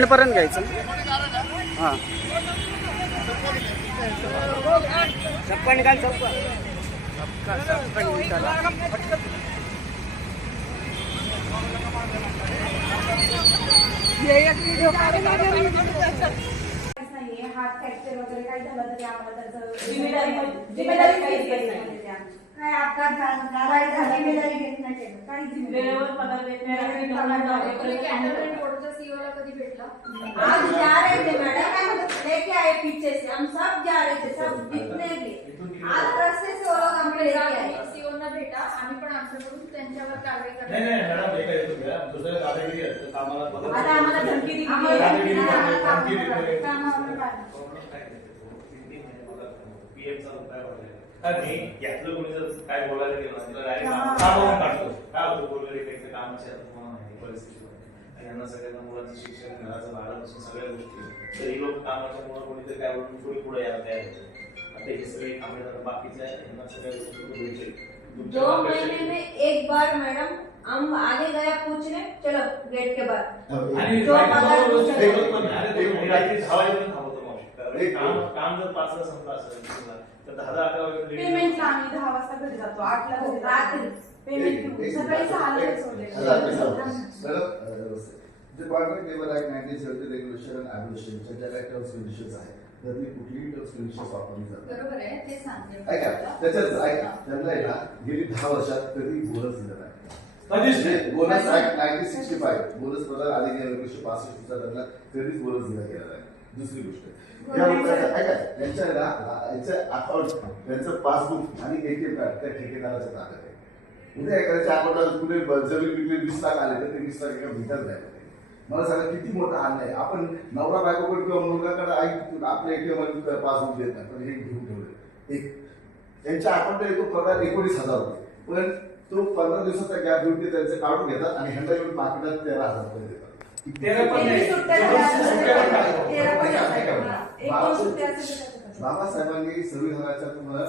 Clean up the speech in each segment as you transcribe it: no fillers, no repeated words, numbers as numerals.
एंडपर्यंत घ्यायचं. हां छप्पन निकाल, छप्पन निकाला. हात फ्रॅक्चर वगैरे काही झालं तरी आम्हाला त्याचं जिम्मेदारी काहीच घेत नाही. काय अपघात झाला जिम्मेदारी घेत नाही. काही वेळेवर पगार देत नाही. सीओला कधी भेटला? आज जा रहे थे मैडम, लेके आए पीछे से, हम सब जा रहे थे, सब जितने भी आज रास्ते से वो लोग हमको लेके आए. सीओना भेटा, आम्ही पण आमच्याकडून त्यांच्यावर कारवाई करणार. नाही नाही मॅडम, हे काय येतो घ्या दुसरं दादागिरी आहे तर कामाला आता आम्हाला धमकी दिली. पीएमचा उपाय वगैरे आणि यातलं कोणी जर काय बोलायला गेलं ना तर डायरेक्ट कामावून काढतो. काय होतं बोललेले काही काम असेल तुम्हाला माहिती परिस्थिती आणि यांना सगळ्यांना मुलांचं शिक्षण, घराचं भाडं, सगळ्या गोष्टी तर ही लोक कामाच्या मुळे कोणीतरी काय म्हणून थोडी पुढे यायला तयार होते. आता हे सगळे कामे बाकीचे आहे यांना सगळ्या गोष्टी घ्यायचे. 2 महीने में एक बार मैडम हम आगे गया पूछने, चलो गेट के बाहर काम जर 5 ला संपलं असेल तर 10-11 वाजता पेमेंटला आम्ही 10 वाजता घरी जातो, 8 ला घरी रात्री पेमेंट सकाळी 6 ला सोडले. जे कॉन्ट्रॅक्ट लेबर ऍक्ट 1970 रेग्युलेशन आणि ॲब्युलेशनच्या ज्या काही टर्म्स कंडिशन्स आहेत त्यातली कुठलीही टर्म्स कंडिशन्स वापरली जातात. बरोबर आहे, ते सांगते. ऐका त्याच्यात ऐका त्यांना आहे ना गेली 10 वर्षात कधी बोनस दिला नाही. बोनस ऍक्ट 1965 बोनस प्रदान अधिनियम 1965 नुसार त्यांना कधीच बोनस दिला गेला नाही. दुसरी गोष्ट या लोकांना ऐका त्यांच्या ना यांचं अकाउंट, त्यांचं पासबुक आणि एटीएम कार्ड त्या ठेकेदाराच्या ताब्यात आहे. उद्या एखाद्याच्या अकाउंटात कुठे जमीन विकली 20 लाख आले तर ते 20 लाख एका भितर नाही. मला सांगा किती मोठा अन्याय. आपण नवरा बायकोकडे किंवा मुलगाकडे आई आपल्या एटीएम मध्ये पासबुक देत नाही पण हे घेऊन ठेवले. एक त्यांच्या अकाउंटला येतो पगार 19,000 रुपये पण तो 15 दिवसाचा गॅप देऊन ते त्यांचे काढून घेतात आणि ह्यांना येऊन पाकिटात 13,000 रुपये देतात. बाबासाहेबांनी संविधानाच्या तुम्हाला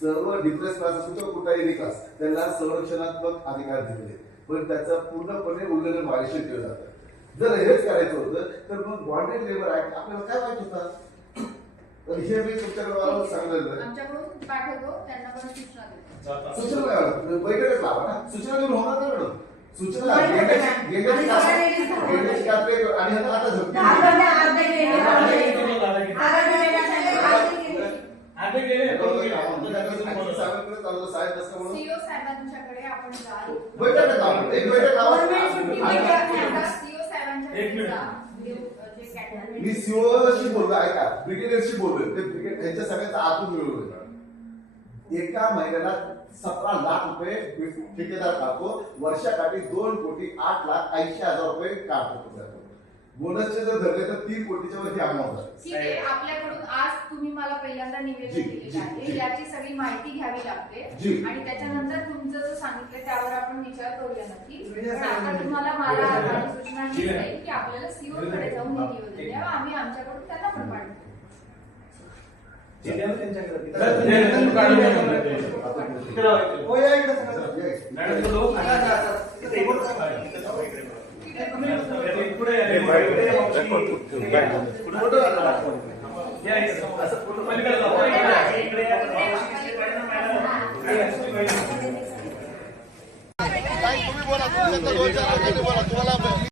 सर्व डिप्रेस क्लास असो किंवा कुठलाही क्लास त्यांना संरक्षणात्मक अधिकार दिले पण त्याचं पूर्णपणे उल्लंघन वायलेशन केलं जातं. जर हेच करायचं होतं तर मग बॉन्डेड लेबर ऍक्ट आपल्याला काय माहित होता? तर हे मी तुमच्याकडे सांगितलं आमच्याकडून पाठवतो, त्यांना पण सूचना देतो. सूचना बैठकच लावा ना. सूचना देऊन होणार नाही मॅडम. सूचना आणि आता झोपली सीओ साहेबांच्याकडे आपण जाल. बैठक लावा. एक बैठक लावा. सीओ साहेबांच्याकडे जा. मी सीओशी बोललो ऐका ब्रिगेडियरशी बोललोय ते ब्रिगेड त्यांच्या सगळ्यांचा आतून मिळवलं. एका महिन्याला 17 लाख रुपये ठेकेदार काढतो, वर्षाकाठी 2,08,80,000 रुपये काढतो. बोनसचे जर धरले तर 3 कोटीच्या वरती अमाऊंट आहे. ठीक आहे, आपल्याकडून आज तुम्ही मला पहिल्यांदा निवेदन दिलेलं आहे, याची सगळी माहिती घ्यावी लागते आणि त्याच्यानंतर तुमचं जो सांगितलं त्यावर आपण विचार करूया नक्की. पण आता तुम्हाला मला सूचना ही आहे की आपल्याला सीओ कडे जाऊन हे निवेदन द्यावं, आम्ही आमच्याकडून त्यांना पण पाठवू. तुम्ही बोला.